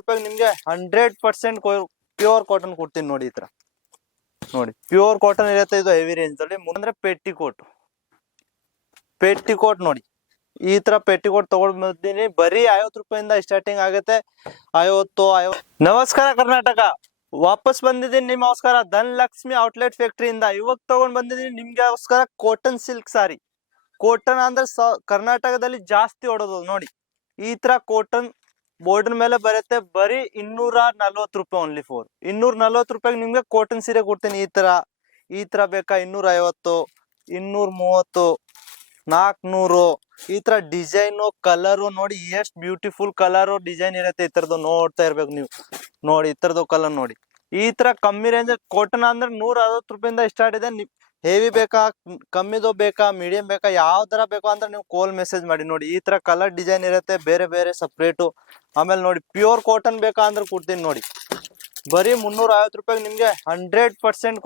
ರೂಪಾಯಿ ನಿಮ್ಗೆ 100% pure cotton ಕೊಡ್ತೀನಿ ನೋಡಿ. ಈ ತರ ನೋಡಿ ಪ್ಯೂರ್ ಕಾಟನ್ ಇರುತ್ತೆ. ಇದು ಹೆವಿ ರೇಂಜ್ ಅಲ್ಲಿ ಅಂದ್ರೆ ಪೆಟ್ಟಿಕೋಟ್ ನೋಡಿ. ಈ ತರ ಪೆಟ್ಟಿಕೋಟ್ ತಗೊಂಡ್ ಬಂದಿನಿ. ಬರೀ 50 ರೂಪಾಯಿಂದ ಸ್ಟಾರ್ಟಿಂಗ್ ಆಗುತ್ತೆ. 50. ನಮಸ್ಕಾರ ಕರ್ನಾಟಕ, ವಾಪಸ್ ಬಂದಿದ್ದೀನಿ ನಿಮಗೋಸ್ಕರ ಧನಲಕ್ಷ್ಮಿ ಔಟ್ಲೆಟ್ ಫ್ಯಾಕ್ಟರಿಯಿಂದ. ಇವಾಗ ತಗೊಂಡ್ ಬಂದಿದ್ದೀನಿ ನಿಮ್ಗೋಸ್ಕರ ಕಾಟನ್ ಸಿಲ್ಕ್ ಸಾರಿ. ಕಾಟನ್ ಅಂದ್ರೆ ಕರ್ನಾಟಕದಲ್ಲಿ ಜಾಸ್ತಿ ಓಡೋದು ನೋಡಿ. ಈ ತರ ಕಾಟನ್ ಬೋರ್ಡರ್ ಮೇಲೆ ಬರುತ್ತೆ. ಬರೀ 240 ರೂಪಾಯಿ ಓನ್ಲಿ ಫಾರ್ 240 ರೂಪಾಯಿಗೆ ನಿಮ್ಗೆ ಕಾಟನ್ ಸೀರೆ ಕೊಡ್ತೀನಿ. ಈ ತರ ಬೇಕಾ 250, 230, 400. ಈ ತರ ಡಿಸೈನು ಕಲರು ನೋಡಿ ಎಷ್ಟು ಬ್ಯೂಟಿಫುಲ್ ಕಲರು ಡಿಸೈನ್ ಇರುತ್ತೆ. ಈ ತರದ್ದು ನೋಡ್ತಾ ಇರ್ಬೇಕು ನೀವು. ನೋಡಿ ಈ ತರದ್ದು ಕಲರ್ ನೋಡಿ. ಈ ತರ ಕಮ್ಮಿ ರೇಂಜ್ ಕಾಟನ್ ಅಂದ್ರೆ 160 ರೂಪಾಯಿಂದ ಸ್ಟಾರ್ಟ್ ಇದೆ. ಹೆವಿ ಬೇಕಾ, ಕಮ್ಮಿದು ಬೇಕಾ, ಮೀಡಿಯಂ ಬೇಕಾ, ಯಾವ ತರ ಬೇಕು ಅಂದ್ರೆ ನೀವು ಕಾಲ್ ಮೆಸೇಜ್ ಮಾಡಿ. ನೋಡಿ ಈ ತರ ಕಲರ್ ಡಿಸೈನ್ ಇರುತ್ತೆ ಬೇರೆ ಬೇರೆ ಸಪ್ರೇಟು. ಆಮೇಲೆ ನೋಡಿ ಪ್ಯೂರ್ ಕಾಟನ್ ಬೇಕಾ ಅಂದ್ರೆ ಕೊಡ್ತೀನಿ ನೋಡಿ. ಬರೀ 350 ರೂಪಾಯಿಗೆ ನಿಮ್ಗೆ 100%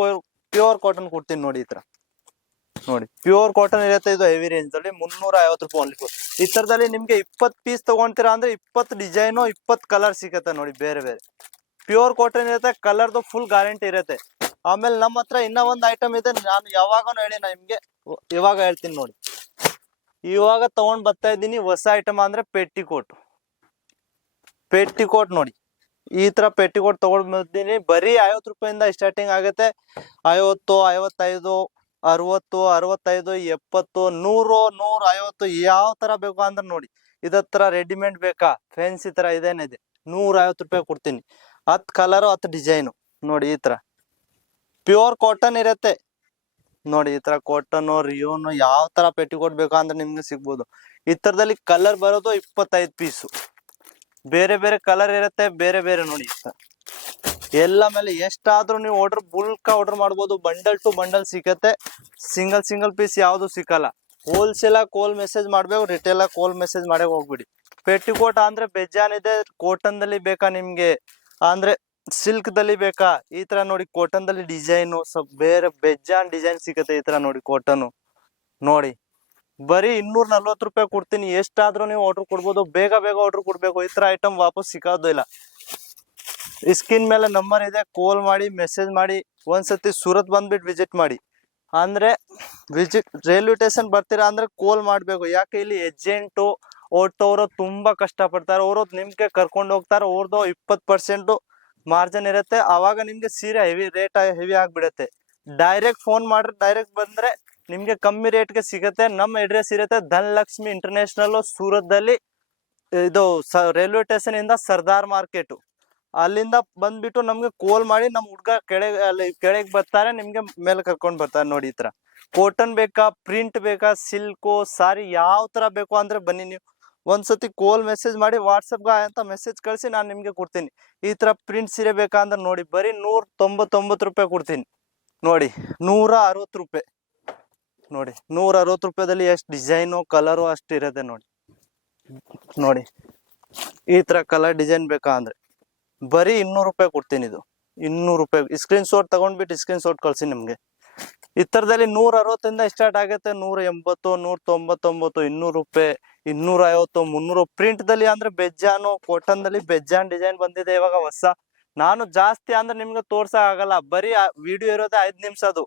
ಪ್ಯೂರ್ ಕಾಟನ್ ಕೊಡ್ತೀನಿ ನೋಡಿ. ಈ ತರ ನೋಡಿ ಪ್ಯೂರ್ ಕಾಟನ್ ಇರುತ್ತೆ. ಇದು ಹೆವಿ ರೇಂಜ್ ಅಲ್ಲಿ 350 ರೂಪಾಯಿ ಓನ್ಲಿ. ಈ ತರದಲ್ಲಿ ನಿಮ್ಗೆ 20 ಪೀಸ್ ತಗೊಂತೀರಾ ಅಂದ್ರೆ 20 ಡಿಸೈನು 20 ಕಲರ್ ಸಿಗುತ್ತೆ ನೋಡಿ. ಬೇರೆ ಬೇರೆ ಪ್ಯೂರ್ ಕಾಟನ್ ಇರುತ್ತೆ. ಕಲರ್ದು ಫುಲ್ ಗ್ಯಾರಂಟಿ ಇರುತ್ತೆ. ಆಮೇಲೆ ನಮ್ಮ ಹತ್ರ ಇನ್ನ ಒಂದು ಐಟಮ್ ಇದೆ. ನಾನು ಯಾವಾಗನೂ ಹೇಳಿ ನಿಮ್ಗೆ ಇವಾಗ ಹೇಳ್ತೀನಿ ನೋಡಿ. ಇವಾಗ ತಗೊಂಡ್ ಬರ್ತಾ ಇದ್ದೀನಿ ಹೊಸ ಐಟಮ್ ಅಂದ್ರೆ ಪೆಟ್ಟಿಕೋಟ್ ನೋಡಿ. ಈ ತರ ಪೆಟ್ಟಿಕೋಟ್ ತಗೊಂಡ್ ಬಂದಿದ್ದೀನಿ. ಬರೀ 50 ರೂಪಾಯಿಂದ ಸ್ಟಾರ್ಟಿಂಗ್ ಆಗುತ್ತೆ. 50, 55, 60, 65, 70, 100, 150 ಯಾವ ತರ ಬೇಕು ಅಂದ್ರೆ ನೋಡಿ. ಇದತ್ರ ರೆಡಿಮೇಡ್ ಬೇಕಾ, ಫ್ಯಾನ್ಸಿ ತರ ಇದೇನಿದೆ 150 ರೂಪಾಯಿ ಕೊಡ್ತೀನಿ. 10 ಕಲರು 10 ಡಿಸೈನು ನೋಡಿ. ಈ ತರ ಪ್ಯೂರ್ ಕಾಟನ್ ಇರುತ್ತೆ ನೋಡಿ. ಈ ತರ ಕಾಟನ್ ರಿಯೋನ್ ಯಾವ ತರ ಪೆಟ್ಟಿಕೋಟ್ ಬೇಕಾ ಅಂದ್ರೆ ನಿಮ್ಗೆ ಸಿಗ್ಬೋದು. ಈ ತರದಲ್ಲಿ ಕಲರ್ ಬರೋದು 25 ಪೀಸು. ಬೇರೆ ಬೇರೆ ಕಲರ್ ಇರುತ್ತೆ ಬೇರೆ ಬೇರೆ ನೋಡಿ. ಎಲ್ಲ ಮೇಲೆ ಎಷ್ಟಾದ್ರೂ ನೀವು ಬುಲ್ಕ್ ಆರ್ಡರ್ ಮಾಡ್ಬೋದು. ಬಂಡಲ್ ಟು ಬಂಡಲ್ ಸಿಗತ್ತೆ. ಸಿಂಗಲ್ ಪೀಸ್ ಯಾವ್ದು ಸಿಕ್ಕಲ್ಲ. ಹೋಲ್ಸೇಲ್ ಕಾಲ್ ಮೆಸೇಜ್ ಮಾಡ್ಬೇಕು, ರಿಟೇಲ್ ಕಾಲ್ ಮೆಸೇಜ್ ಮಾಡಕ್ ಹೋಗ್ಬಿಡಿ. ಪೆಟ್ಟಿಕೋಟ್ ಅಂದ್ರೆ ಬೇಜಾನ್ ಇದೆ. ಕಾಟನ್ ದಲ್ಲಿ ಬೇಕಾ ನಿಮ್ಗೆ ಅಂದ್ರೆ ಸಿಲ್ಕ್ ದಲ್ಲಿ ಬೇಕಾ, ಈ ತರ ನೋಡಿ ಕಾಟನ್ ದಲ್ಲಿ ಡಿಸೈನು ಬೇರೆ ಬೇಜಾನ್ ಡಿಸೈನ್ ಸಿಗುತ್ತೆ. ಈ ತರ ನೋಡಿ ಕಾಟನ್ ನೋಡಿ. ಬರೀ 240 ರೂಪಾಯಿ ಕೊಡ್ತೀನಿ. ಎಷ್ಟಾದ್ರೂ ನೀವು ಆರ್ಡರ್ ಕೊಡ್ಬೋದು. ಬೇಗ ಆರ್ಡರ್ ಕೊಡ್ಬೇಕು. ಈ ತರ ಐಟಮ್ ವಾಪಸ್ ಸಿಗೋದು ಇಲ್ಲ. ಸ್ಕ್ರೀನ್ ಮೇಲೆ ನಂಬರ್ ಇದೆ, ಕಾಲ್ ಮಾಡಿ ಮೆಸೇಜ್ ಮಾಡಿ. ಒಂದ್ಸತಿ ಸೂರತ್ ಬಂದ್ಬಿಟ್ಟು ವಿಸಿಟ್ ಮಾಡಿ. ಅಂದ್ರೆ ರೈಲ್ವೆ ಸ್ಟೇಷನ್ ಬರ್ತೀರಾ ಅಂದ್ರೆ ಕಾಲ್ ಮಾಡ್ಬೇಕು. ಯಾಕೆ ಇಲ್ಲಿ ಏಜೆಂಟು ಆಟೋರು ತುಂಬಾ ಕಷ್ಟ ಪಡ್ತಾರೆ. ಅವರು ನಿಮ್ಗೆ ಕರ್ಕೊಂಡು ಹೋಗ್ತಾರೆ. ಅವ್ರದ್ದು 20% ಮಾರ್ಜಿನ್ ಇರುತ್ತೆ. ಅವಾಗ ನಿಮ್ಗೆ ಸೀರೆ ಹೆವಿ ಆಗ್ಬಿಡುತ್ತೆ. ಡೈರೆಕ್ಟ್ ಫೋನ್ ಮಾಡ್ರೆ ಡೈರೆಕ್ಟ್ ಬಂದ್ರೆ ನಿಮ್ಗೆ ಕಮ್ಮಿ ರೇಟ್ಗೆ ಸಿಗುತ್ತೆ. ನಮ್ಮ ಅಡ್ರೆಸ್ ಇರುತ್ತೆ ಧನಲಕ್ಷ್ಮಿ ಇಂಟರ್ನ್ಯಾಷನಲ್ ಸೂರತ್ ದಲ್ಲಿ. ಇದು ರೈಲ್ವೆ ಸ್ಟೇಷನ್ ಇಂದ ಸರ್ದಾರ್ ಮಾರ್ಕೆಟ್. ಅಲ್ಲಿಂದ ಬಂದ್ಬಿಟ್ಟು ನಮ್ಗೆ ಕಾಲ್ ಮಾಡಿ. ನಮ್ ಹುಡ್ಗ ಕೆಳಗೆ ಬರ್ತಾರೆ, ನಿಮ್ಗೆ ಮೇಲೆ ಕರ್ಕೊಂಡ್ ಬರ್ತಾರೆ ನೋಡಿ. ಈ ತರ ಕಾಟನ್ ಬೇಕಾ, ಪ್ರಿಂಟ್ ಬೇಕಾ, ಸಿಲ್ಕು ಸಾರಿ ಯಾವ ತರ ಬೇಕು ಅಂದ್ರೆ ಬನ್ನಿ. ನೀವು ಒಂದ್ಸತಿ ಕಾಲ್ ಮೆಸೇಜ್ ಮಾಡಿ, ವಾಟ್ಸಪ್ಗೆ ಅಂತ ಮೆಸೇಜ್ ಕಳಿಸಿ, ನಾನು ನಿಮ್ಗೆ ಕೊಡ್ತೀನಿ. ಈ ತರ ಪ್ರಿಂಟ್ ಸೀರೆ ಬೇಕಾ ಅಂದ್ರೆ ನೋಡಿ ಬರೀ 199 ರೂಪಾಯಿ ಕೊಡ್ತೀನಿ ನೋಡಿ. 160 ರೂಪಾಯಿ ನೋಡಿ. 160 ರೂಪಾಯಿದಲ್ಲಿ ಎಷ್ಟು ಡಿಸೈನು ಕಲರು ಅಷ್ಟು ಇರುತ್ತೆ ನೋಡಿ. ಈ ತರ ಕಲರ್ ಡಿಸೈನ್ ಬೇಕಾ ಅಂದ್ರೆ ಬರೀ 200 ರೂಪಾಯಿ ಕೊಡ್ತೀನಿ. ಇದು 200 ರೂಪಾಯಿ. ಸ್ಕ್ರೀನ್ ಶಾಟ್ ತಗೊಂಡ್ಬಿಟ್ಟು ಸ್ಕ್ರೀನ್ ಶಾಟ್ ಕಳ್ಸಿ ನಿಮ್ಗೆ. ಈ ತರದಲ್ಲಿ 160 ಸ್ಟಾರ್ಟ್ ಆಗುತ್ತೆ. 180, 199, 200 ರೂಪಾಯಿ, 250, 300. ಪ್ರಿಂಟ್ ದಲ್ಲಿ ಅಂದ್ರೆ ಬೆಜ್ಜಾನು, ಕಾಟನ್ ದಲ್ಲಿ ಬೆಜ್ಜಾನ್ ಡಿಸೈನ್ ಬಂದಿದೆ ಇವಾಗ ಹೊಸ. ನಾನು ಜಾಸ್ತಿ ಅಂದ್ರೆ ನಿಮ್ಗೆ ತೋರ್ಸಕ್ ಆಗಲ್ಲ. ಬರೀ ವಿಡಿಯೋ ಇರೋದೇ 5 ನಿಮಿಷದ್ದು.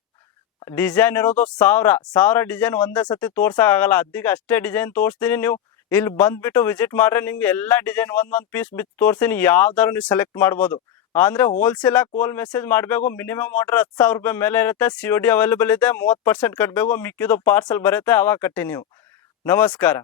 ಡಿಸೈನ್ ಇರೋದು 1000 ಡಿಸೈನ್ ಒಂದೇ ಸತಿ ತೋರ್ಸಕ್ ಆಗಲ್ಲ. ಅದಕ್ಕೆ ಅಷ್ಟೇ ಡಿಸೈನ್ ತೋರಿಸ್ತೀನಿ. ನೀವು ಇಲ್ಲಿ ಬಂದ್ಬಿಟ್ಟು ವಿಸಿಟ್ ಮಾಡ್ರೆ ನಿಮ್ಗೆ ಎಲ್ಲಾ ಡಿಸೈನ್ ಒಂದೊಂದ್ ಪೀಸ್ ಬಿಟ್ಟು ತೋರಿಸ್ತೀನಿ. ಯಾವ್ದಾರು ನೀವು ಸೆಲೆಕ್ಟ್ ಮಾಡ್ಬೋದು. ಅಂದ್ರೆ ಹೋಲ್ಸೇಲ್ ಕಾಲ್ ಮೆಸೇಜ್ ಮಾಡ್ಬೇಕು. ಮಿನಿಮಮ್ ಆರ್ಡರ್ 10,000 ರೂಪಾಯಿ ಮೇಲೆ ಇರುತ್ತೆ. COD ಅವೈಲೇಬಲ್ ಇದೆ. 30% ಕಟ್ಬೇಕು. ಮಿಕ್ಕಿದು ಪಾರ್ಸಲ್ ಬರುತ್ತೆ, ಅವಾಗ ಕಟ್ಟಿ ನೀವು. ನಮಸ್ಕಾರ.